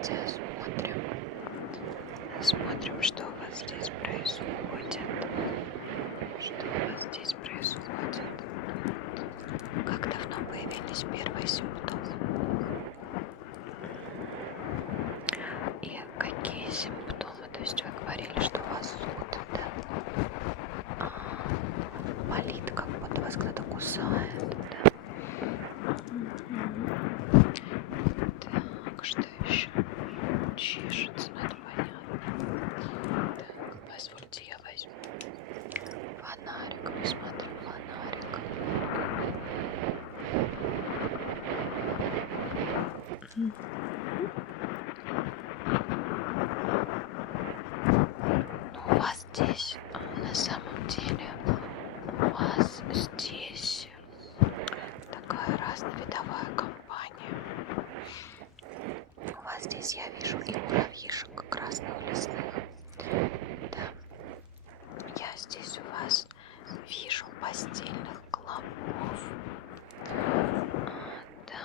вместе осмотрим, что у вас здесь происходит. Что у вас здесь происходит? Как давно появились первые симптомы? И какие симптомы? То есть вы говорили, что у вас зуд, да? Болит, как будто вас кто-то кусает, да? Так, что еще? Чешется, это понятно. Так, позвольте, я возьму фонарик, посмотрим фонарик. Ну, у вас здесь, на самом деле, у вас здесь такая разновидовая компания. У вас здесь я вижу и муравьишек красных лесных. Да. Я здесь у вас вижу постельных клопов. Да.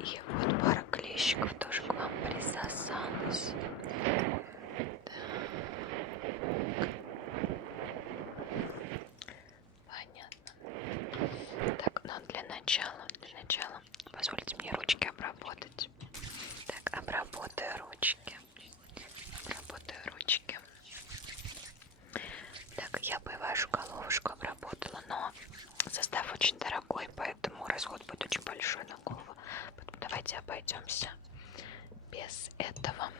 И вот пара клещиков тоже к вам присосалась. Да. Понятно. Так, ну для начала позвольте мне ручки обработать. Так, обработаю ручки. Так, я бы вашу головушку обработала, но состав очень дорогой, поэтому расход будет очень большой на голову. Поэтому давайте обойдемся без этого.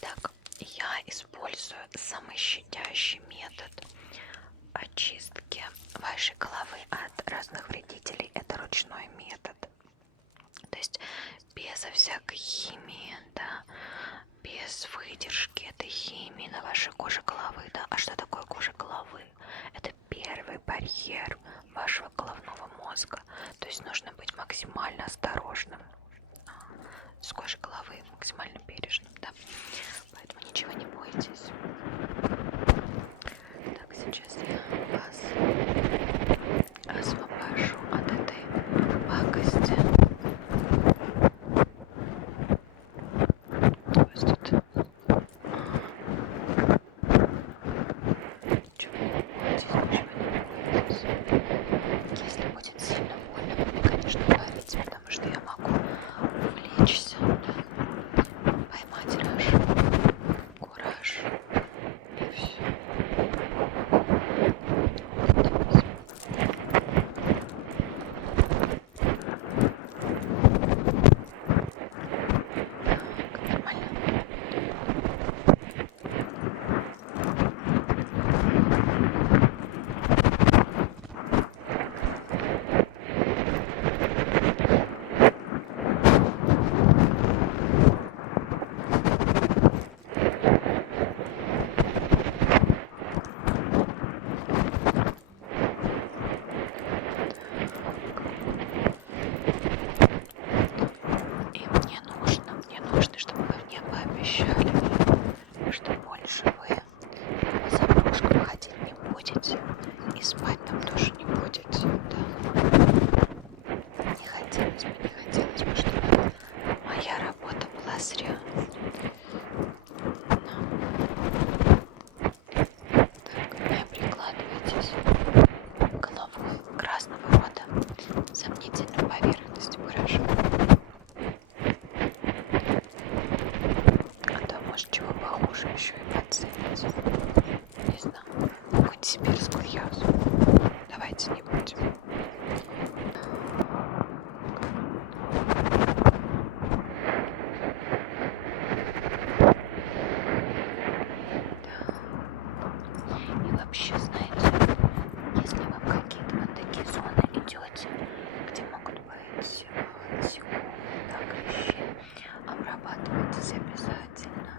Так, я использую самый щадящий метод очистки вашей головы от разных вредителей. Это ручной метод. То есть безо всякой химии, да, без выдержки этой химии на вашей коже головы, да. А что такое кожа головы? Это первый барьер вашего головного мозга. То есть нужно быть максимально осторожным с кожей головы, максимально бережным, да. Поэтому ничего не бойтесь. Так, сейчас я вас освобожу от этой пакости. У вас тут ничего не бойтесь. Если будет сильно больно, вы мне, конечно, говорите, потому что я могу увлечься, да, поймать кураж и все. Нормально. И мне нужно, чтобы вы мне пообещали, что больше вы по заброшкам ходить не будете и спать там тоже не будете, да. Не хотелось бы, чтобы моя работа была зря. Так, не прикладывайтесь головой красного рода сомнительной поверхности, хорошо? А то, может, чего похуже еще и подцепить. Не знаю, какой-нибудь сибирский яз. Давайте не будем. И вообще, знаете, если вы в какие-то вот такие зоны идете, где могут быть насекомые, да, клещи, обрабатывайтесь обязательно.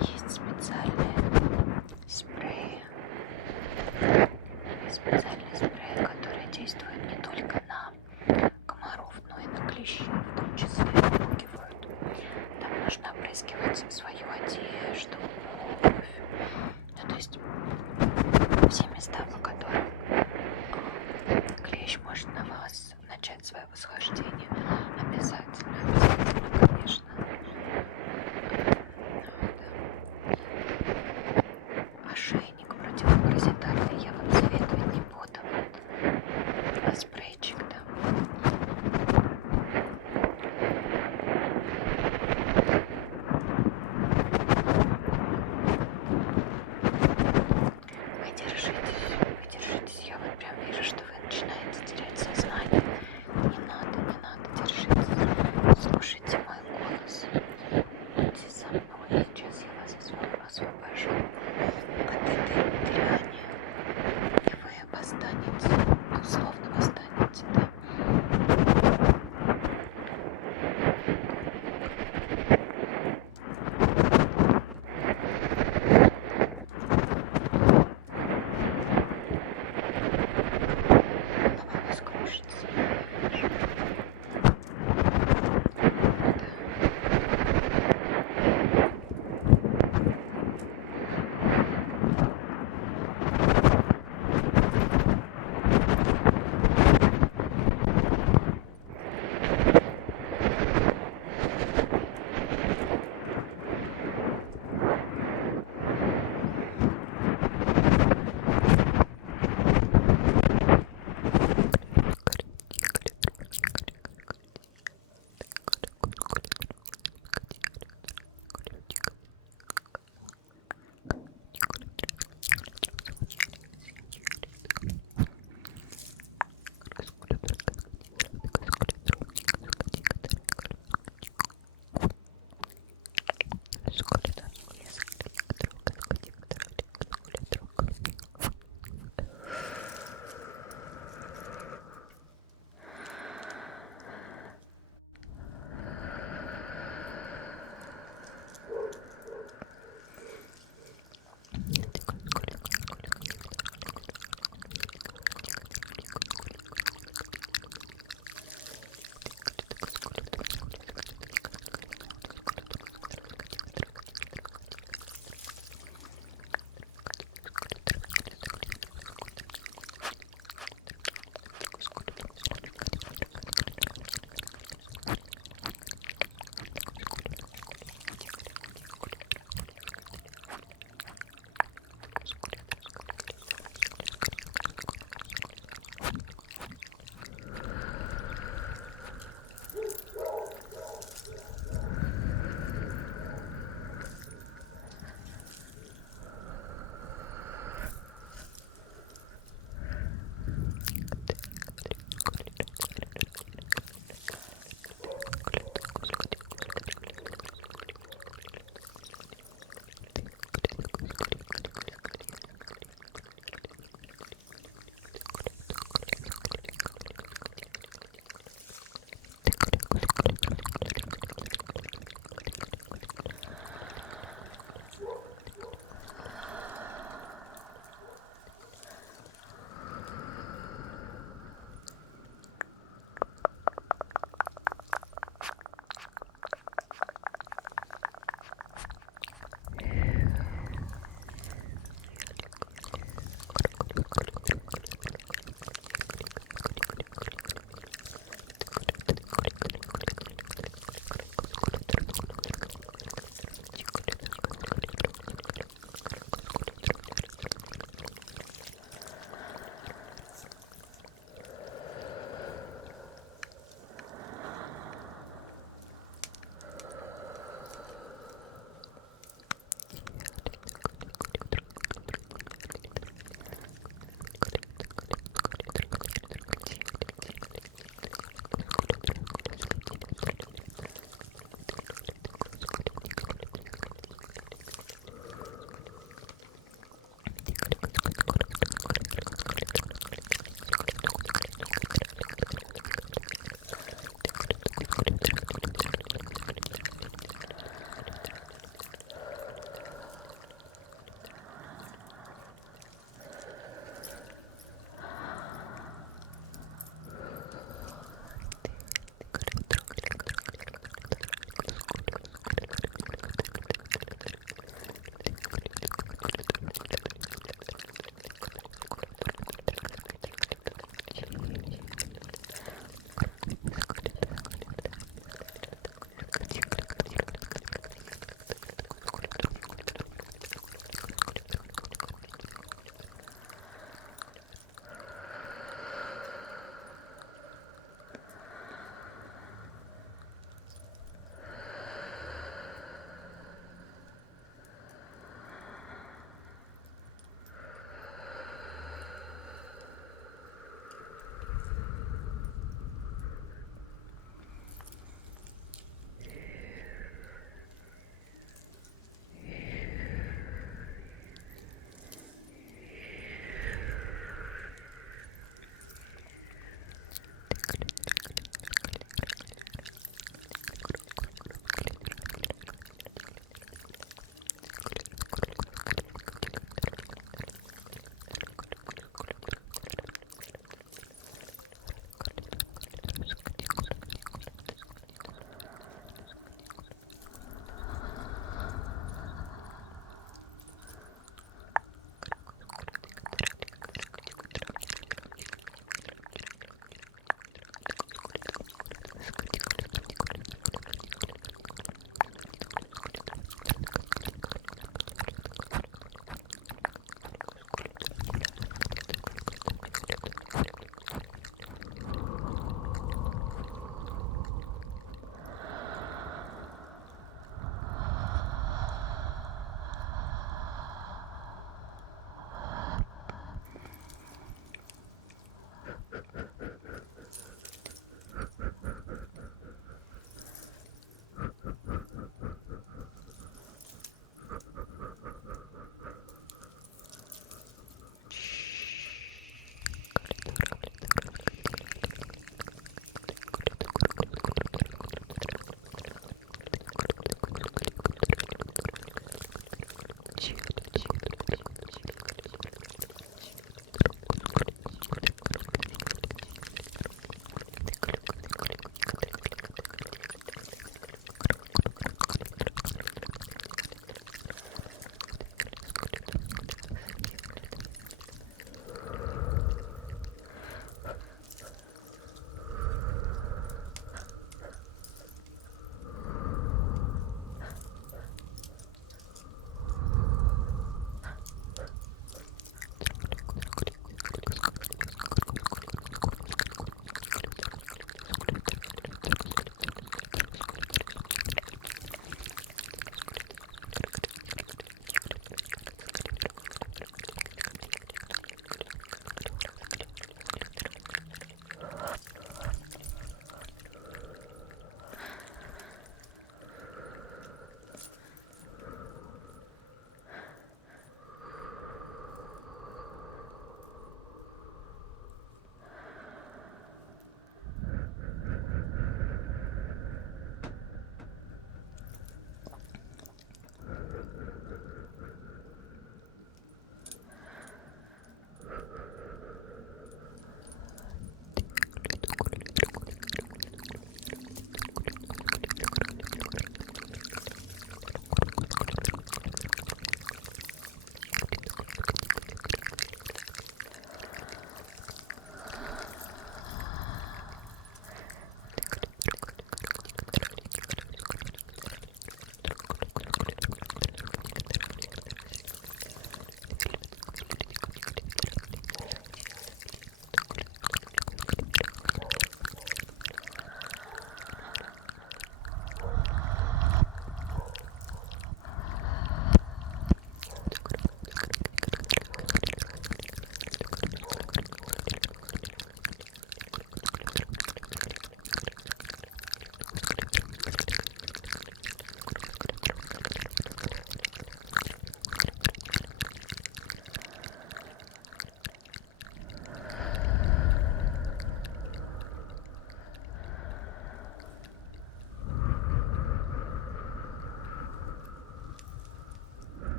Есть специальные спреи, которые действуют не только на комаров, но и на клещей в том числе отпугивают. Там нужно опрыскивать свою одежду, обувь. Ну, то есть все места, по которым клещ может на вас начать свое восхождение, обязательно слушайте мой голос. Будьте со мной. Сейчас я вас освобожу от этой дряни. И вы восстанете, условно восстанете, да? Голова у вас кружится, я вижу.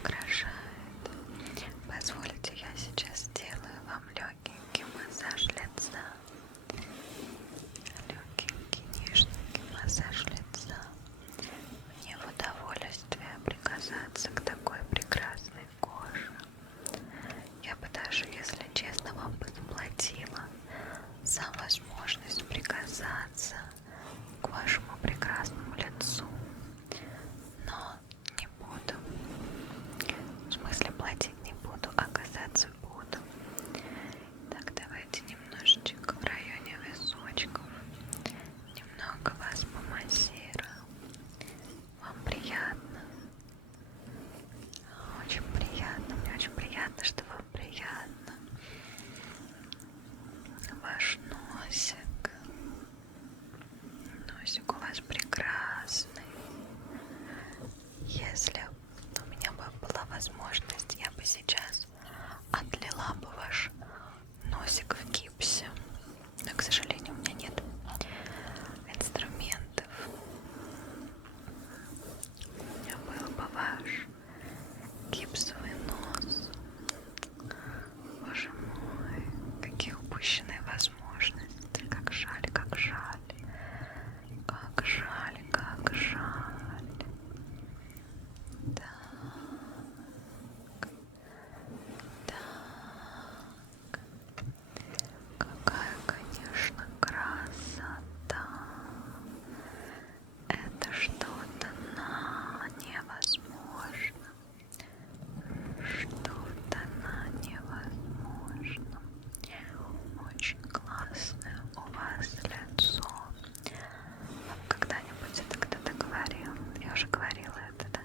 украшает. Позвольте, я сейчас сделаю вам легенький массаж лица. Легенький, нежненький массаж лица. Мне в удовольствие прикасаться к такой прекрасной коже. Я бы даже, если честно, вам бы заплатила за возможность прикасаться к вашему прекрасному лицу. Но не буду. В смысле, платить не буду, а касаться буду. Так, давайте немножечко в районе височков. Немного вас помассирую. Вам приятно? Очень приятно. Мне очень приятно, что вам приятно. Ваш носик. Носик у вас прекрасный. Если у меня бы была возможность, я бы сейчас отлила бы ваш носик в гипсе. Но, к сожалению, у меня нет инструментов. У меня был бы ваш гипсовый нос. Боже мой, какие упущенные возможности. Как жаль, как жаль. Как жаль, как жаль. Так. Так. Какая, конечно, красота. Это что-то на невозможно. Что-то на невозможно. Очень классное у вас лицо. Вам когда-нибудь это кто-то говорил? Я уже говорила это, да?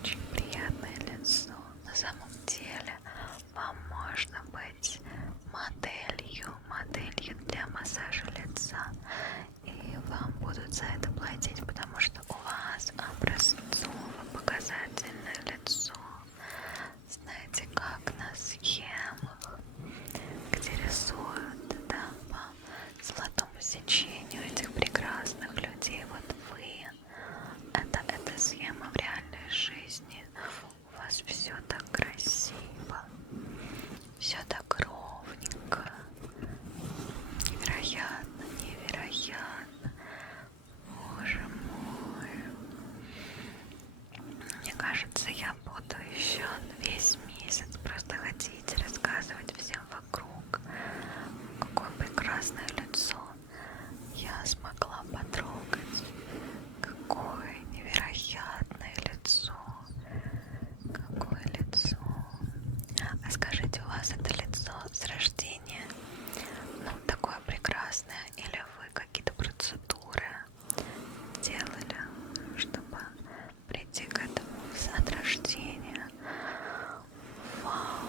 Очень приятное лицо. На самом деле вам можно быть моделью для массажа лица. И вам будут за это платить, потому что у вас образцово-показательное лицо. Знаете, как на схемах, где рисуют, да, по золотому сечению этих прекрасных людей. Вот вы, эта схема в реальной жизни. У вас все так красиво, все так ровненько. Невероятно, невероятно. Боже мой. Мне кажется, я буду еще весь месяц просто ходить и рассказывать всем вокруг, какое прекрасное лицо я смогла потрогать. Какое невероятное лицо. Какое лицо. А скажите, у вас это лицо с рождения, ну, такое прекрасное, или вы какие-то процедуры делали, чтобы прийти к этому от рождения? Вау!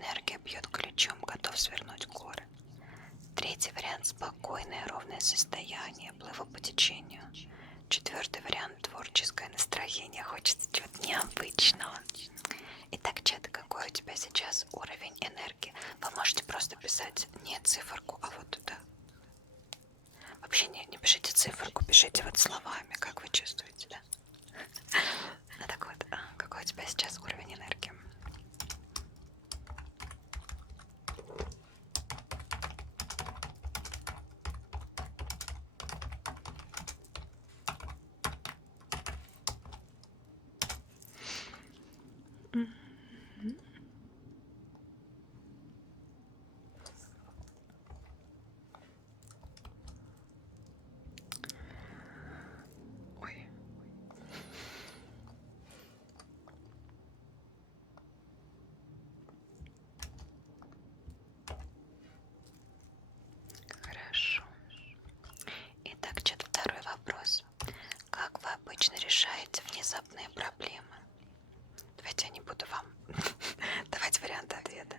энергия бьет ключом, готов свернуть горы. Третий вариант – спокойное, ровное состояние, плыву по течению. Четвертый вариант – творческое настроение, хочется чего-то необычного. Итак, чат, какой у тебя сейчас уровень энергии? Вы можете просто писать не циферку, а вот туда. Вообще не пишите циферку, пишите вот словами, как вы чувствуете, да? Ну так вот, какой у тебя сейчас уровень энергии? Ой. Хорошо. Итак, чат, второй вопрос. Как вы обычно решаете внезапные проблемы? Давайте я не буду вам давать варианты ответа.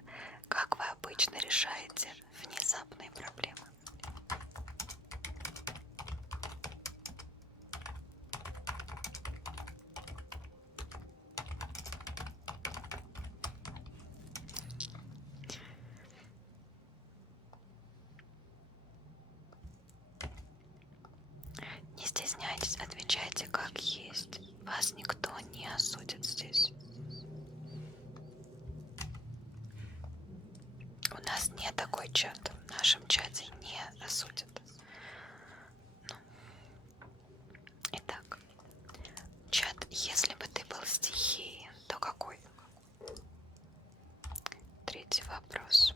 Как вы обычно решаете внезапные проблемы? Не стесняйтесь, отвечайте как есть. Вас никто не осудит здесь. У нас нет такой чат. В нашем чате не осудят. Ну. Итак, чат, если бы ты был стихией, то какой? Третий вопрос.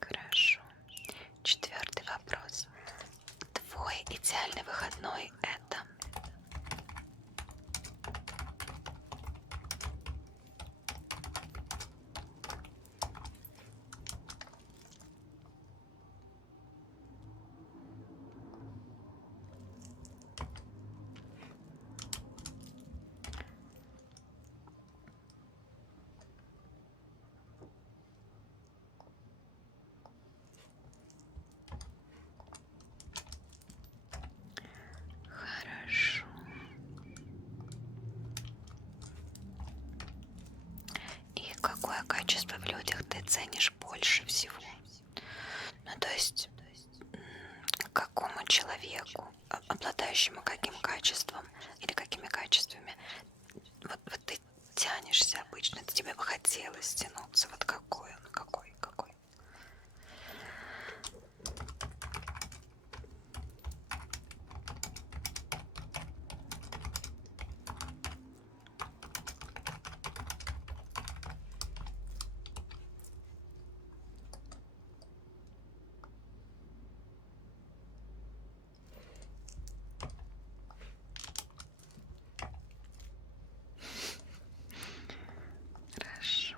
Хорошо. Четвертый вопрос. Твой идеальный выходной — это? Хорошо. И какое качество в людях ты ценишь больше всего? Ну, то есть, какому человеку, обладающему каким качеством или какими качествами, вот ты тянешься обычно, тебе бы хотелось тянуться, вот какой он, какой? Хорошо.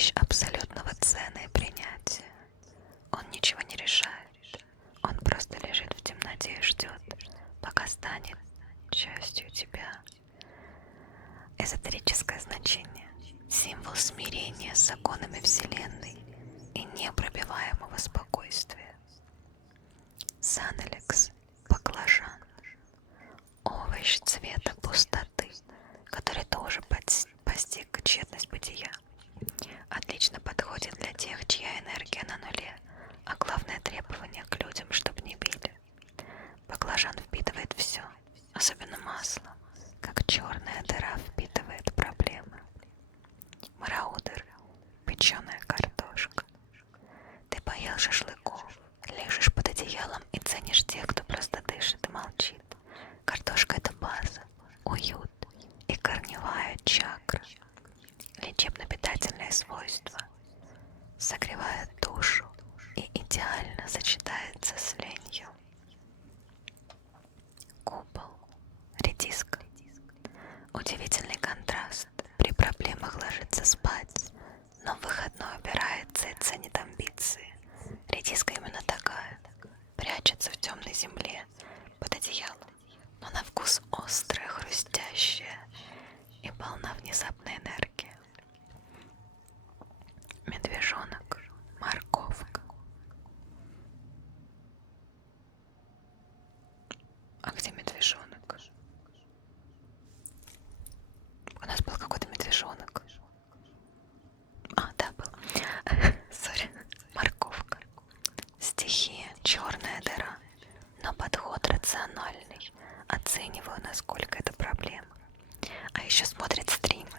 Овощ абсолютного цена и принятия. Он ничего не решает. Он просто лежит в темноте и ждет, пока станет частью тебя. Эзотерическое значение. Символ смирения с законами Вселенной и непробиваемого спокойствия. Саналекс. Баклажан. Овощ цвета пустоты, который тоже постиг тщетность бытия. Отлично подходит для тех, чья энергия на нуле, а главное требование к людям, чтобы не били. Баклажан впитывает все, особенно масло, как черная дыра впитывает проблемы. Мараудер. Печеная картошка. Ты поел шашлыков, лежишь под одеялом и ценишь тех, кто просто дышит и молчит. Картошка — это база, уют и корневая чакра. Лечебно-питательные свойства. Согревает душу и идеально сочетается с ленью. Купол. Редиска. Удивительный контраст. При проблемах ложится спать, но в выходной убирается и ценит амбиции. Редиска именно такая. Прячется в темной земле под одеялом, но на вкус острая, хрустящая и полна внезапной энергии. Медвежонок. Морковка. А где медвежонок? У нас был какой-то медвежонок. А, да, был. Сори. Морковка. Стихия. Черная дыра. Но подход рациональный. Оцениваю, насколько это проблема. А еще смотрит стримы.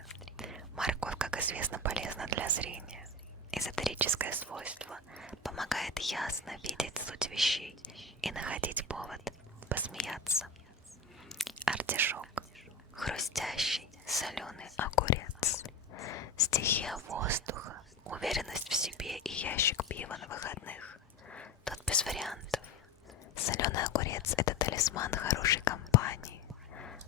Морковь, как известно, полезна для зрения. Эзотерическое свойство помогает ясно видеть суть вещей и находить повод посмеяться. Артишок. Хрустящий, соленый огурец. Стихия воздуха, уверенность в себе и ящик пива на выходных. Тут без вариантов. Соленый огурец — это талисман хорошей компании,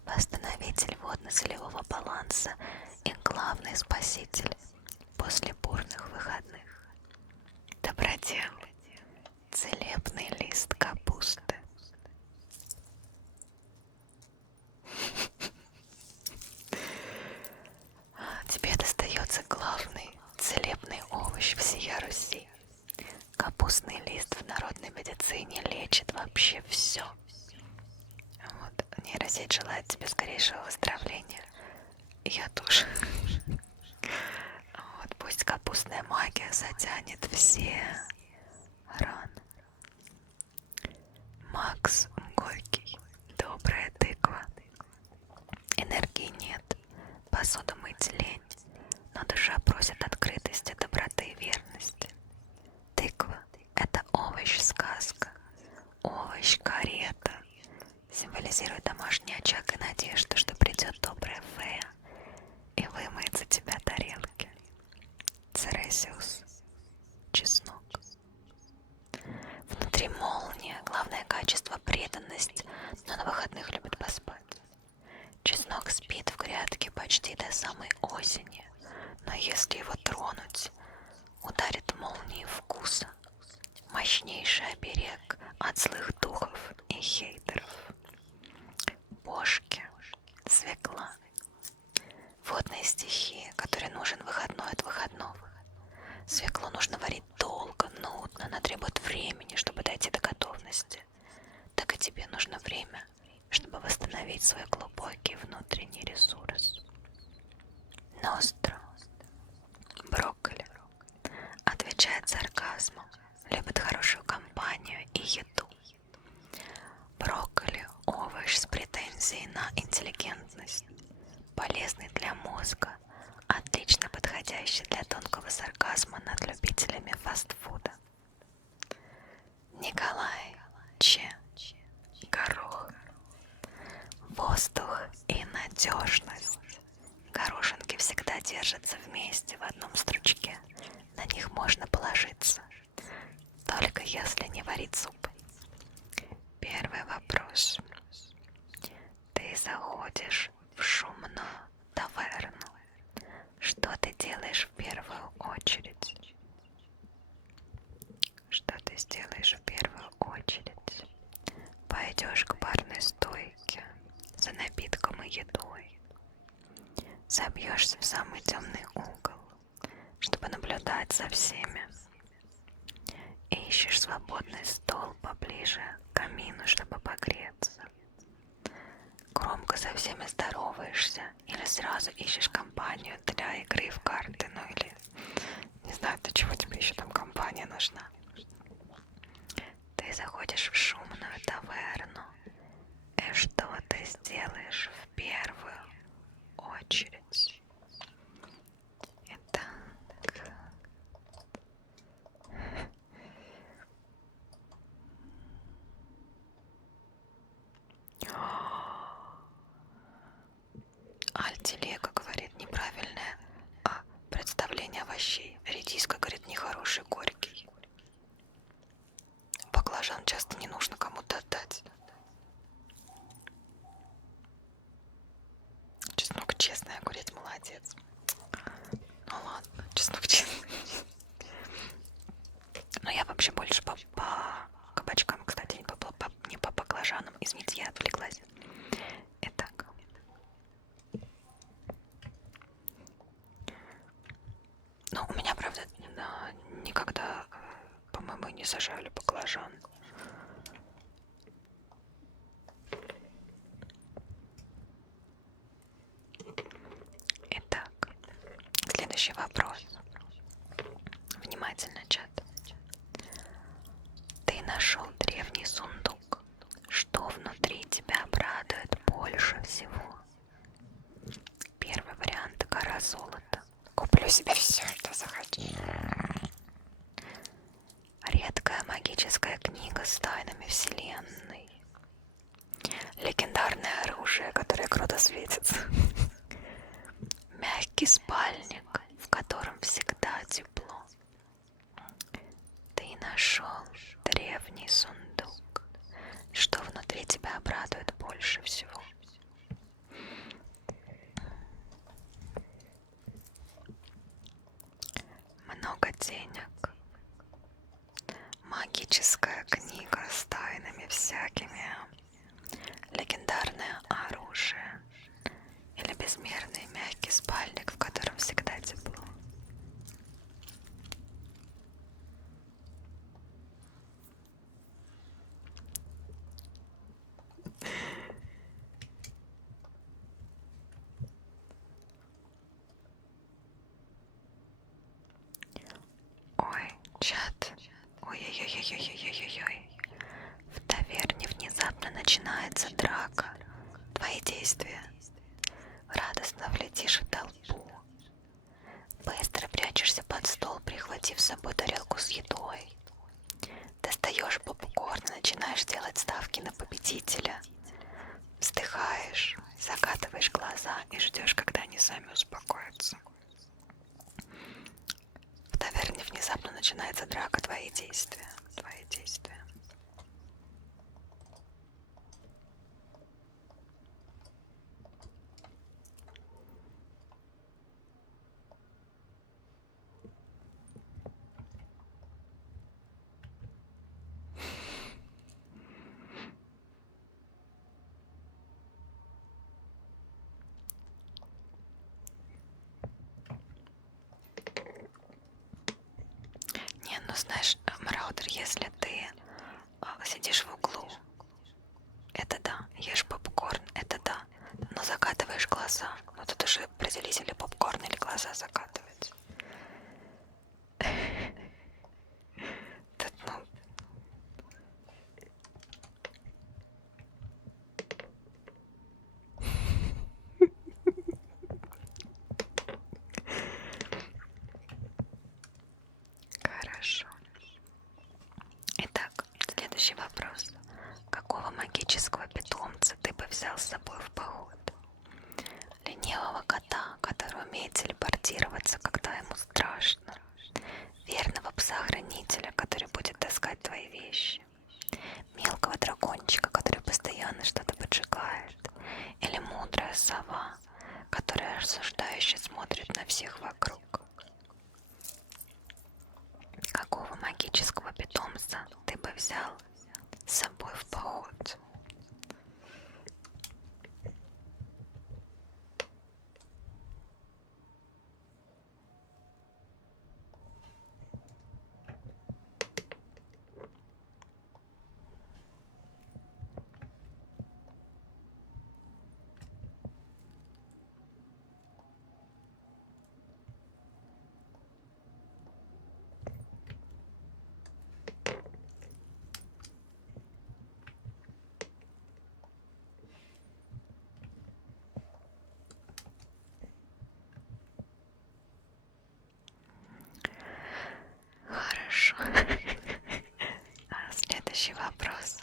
восстановитель водно-солевого баланса и главный спаситель после бурных выходных. Добродел. Целебный лист капусты. Тебе достается главный целебный овощ всея Руси. Капустный лист в народной медицине лечит вообще все. Вот, нейросеть желает тебе скорейшего выздоровления. Я тоже. Вот, пусть капустная магия затянет все раны. Макс Горький. Добрая тыква. Энергии нет, посуду мыть лень, но душа просит открытости, доброты и верности. Тыква — это овощ-сказка, овощ-карета. Символизирует домашний очаг и надежду, что придет добрая фея и вымоет за тебя тарелки. Цересиус. Чеснок. Внутри молния, главное качество — преданность, но на выходных любит поспать. Чеснок спит в грядке почти до самой осени, но если его тронуть, ударит молнией вкуса. Мощнейший оберег от злых духов и хейтеров. Бошки. Свекла. Водная стихия, которой нужен выходной от выходного. Свеклу нужно варить долго, нудно, она требует времени, чтобы дойти до готовности. Так и тебе нужно время, чтобы восстановить свой глубокий внутренний ресурс. Ностро. Брокколи. Отвечает сарказмом, любит хорошую компанию и еду. Брокколи — овощ с претензией на интеллигентность, полезный для мозга, отлично подходящий для тонкого сарказма над любителями фастфуда. Николай Че. Горох. Воздух и надежность. Горошинки всегда держатся вместе в одном стручке. На них можно положиться, только если не варить суп. Первый вопрос. Ты заходишь в шумную таверну. Что ты сделаешь в первую очередь? Что ты сделаешь в первую очередь? Пойдешь к барной стойке за напитком и едой. Забьешься в самый темный угол, чтобы наблюдать за всеми. Ищешь свободный стол поближе к камину, чтобы погреться. Громко со всеми здороваешься или сразу ищешь компанию для игры в карты, ну или не знаю, для чего тебе еще там компания нужна. Ты заходишь в шумную таверну, и что ты сделаешь в первую очередь? Итак, Альтилега говорит неправильное представление овощей. Редиска говорит нехороший, горький. Баклажан часто не нужно кому-то отдать. Чеснок честный, огурец молодец. Ну ладно, чеснок честный. Но я вообще больше по кабачкам, кстати, не по баклажанам. Извините, я отвлеклась. Итак. Ну, у меня, правда, никогда, по-моему, не сажали баклажан. Итак, следующий вопрос. Внимательно, чат. Ты нашел древний сундук. Что внутри тебя обрадует больше всего? Первый вариант — гора золота. Куплю себе все, что захочу. Редкая магическая книга с тайнами вселенной. Легендарное оружие, которое круто светится. Мягкий спальник, в котором всегда тепло. Ты нашел древний сундук. Что внутри тебя обрадует больше всего? Много денег. Магическая книга с тайнами всякими. Легендарное оружие. Или безмерный мягкий спальник, в котором всегда тепло. Ой, чат. Ой-ой-ой-ой-ой-ой-ой-ой. В таверне внезапно начинается драка. Твои действия. Радостно влетишь в толпу. Быстро прячешься под стол, прихватив с собой тарелку с едой. Достаешь попкорн и начинаешь делать ставки на победителя. Вздыхаешь, закатываешь глаза и ждешь, когда они сами успокоятся. В таверне внезапно начинается драка. Твои действия. Твои действия. Не, ну знаешь, Мраудер, если ты сидишь в углу, это да, ешь попкорн, это да, но закатываешь глаза, ну тут уже определись, или попкорн, или глаза закатывать. Тут, ну... Хорошо. Итак, следующий вопрос. Какого магического питомца ты бы взял с собой в поход? Ленивого кота, который умеет телепортироваться, когда ему страшно. Верного пса-хранителя, который будет таскать твои вещи. Мелкого дракончика, который постоянно что-то поджигает. Или мудрая сова, которая осуждающе смотрит на всех вокруг. вокруг. Какого магического питомца ты бы взял с собой в поход? Хорошо. Следующий вопрос.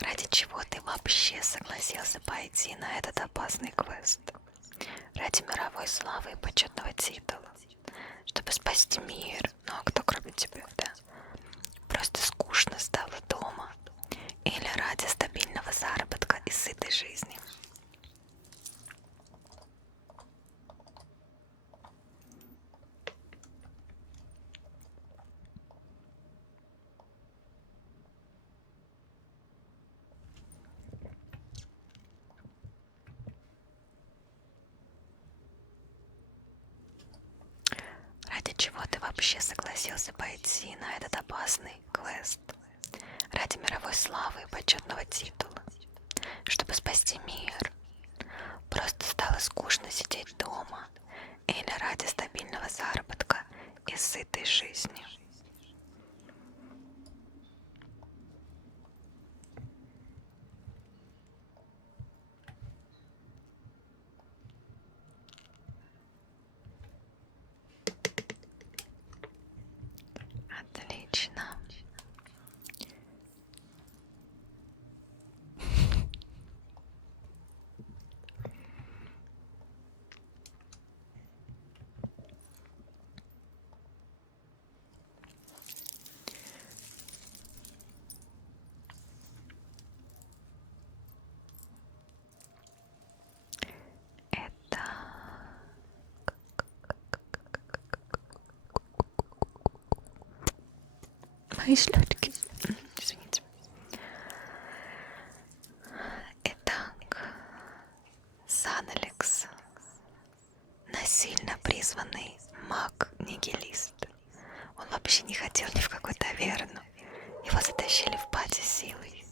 Ради чего ты вообще согласился пойти на этот опасный квест? Ради мировой славы и почетного титула? Чтобы спасти мир? Ну а кто кроме тебя, да? Просто скучно стало дома? Или ради стабильного заработка и сытой жизни? Ради чего ты вообще согласился пойти на этот опасный квест? Ради мировой славы и почетного титула? Чтобы спасти мир? Просто стало скучно сидеть дома? Или ради стабильного заработка и сытой жизни? Отлично. Это мои шлёчки. Извините. Итак, Саналекс, насильно призванный маг-нигилист. Он вообще не хотел ни в какую таверну. Его затащили в пати силой.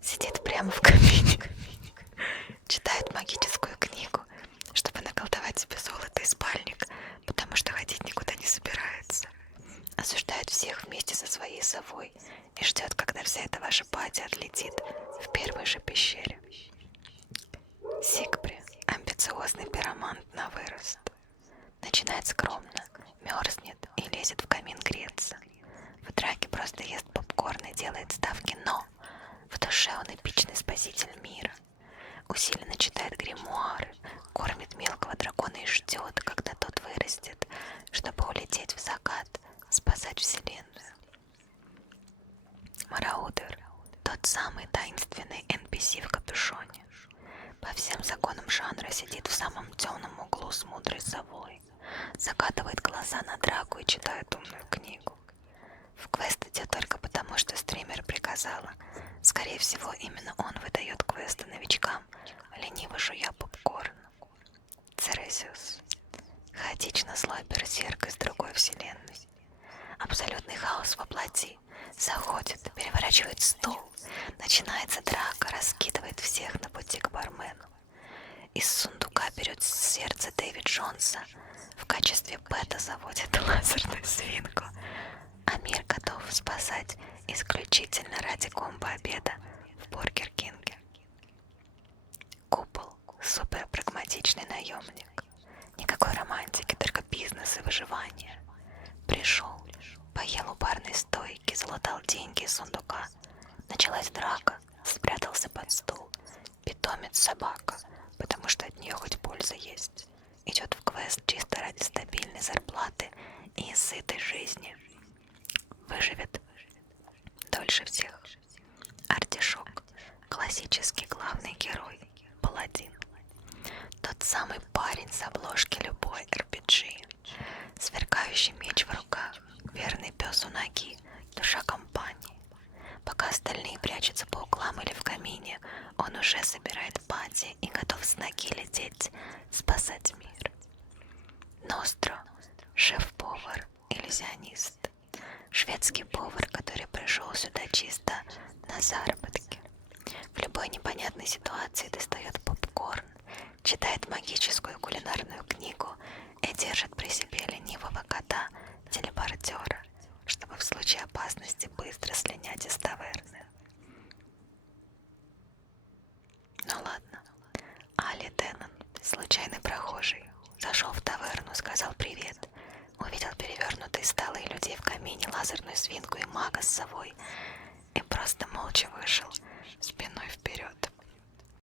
Сидит прямо в камине. Читает магическую книгу, чтобы наколдовать себе золото и спальник, потому что ходить никуда не собирается. Осуждает всех вместе со своей совой и ждет, когда вся эта ваша пати отлетит в первой же пещере. Сигбри, амбициозный пиромант на вырост. Начинает скромно, мерзнет и лезет в камин греться. В драке просто ест попкорн и делает ставки, но в душе он эпичный спаситель мира. Усиленно читает гримуары, кормит мелкого дракона и ждет, когда тот вырастет, чтобы улететь в закат, спасать вселенную. Мараудер, тот самый таинственный NPC в капюшоне. По всем законам жанра сидит в самом темном углу с мудрой совой, закатывает глаза на драку и читает умную книгу. В квест идет только потому, что стример приказала. Скорее всего, именно он выдает квесты новичкам, лениво жуя попкорн. Цересиус, хаотично злой берсерк из другой вселенной. Абсолютный хаос воплоти. Заходит, переворачивает стол. Начинается драка, раскидывает всех на пути к бармену. Из сундука берет сердце Дэвид Джонса. В качестве пэта заводит лазерную свинку. А мир готов спасать исключительно ради комбо-обеда в Бургер Кинге. Купол — супер прагматичный наемник. Никакой романтики, только бизнес и выживание. Пришел, поел у барной стойки, залутал деньги из сундука. Началась драка, спрятался под стул. Питомец собака, потому что от нее хоть польза есть. Идет в квест чисто ради стабильной зарплаты и сытой жизни. Выживет дольше всех. Артишок, классический главный герой, паладин. Тот самый парень с обложки любой RPG. Сверкающий меч в руках, верный пес у ноги, душа компании. Пока остальные прячутся по углам или в камине, он уже собирает пати и готов с ноги лететь, спасать мир. Ностро — шеф-повар, иллюзионист. Шведский повар, который пришел сюда чисто на заработки. В любой непонятной ситуации достает попкорн, читает магическую кулинарную книгу и держит при себе ленивого кота, телепортера, чтобы в случае опасности быстро слинять из таверны. Ну ладно. Али Теннон, случайный прохожий, зашел в таверну, сказал привет, увидел перевернутые столы и людей в камине, лазерную свинку и мага с совой и просто молча вышел спиной вперед.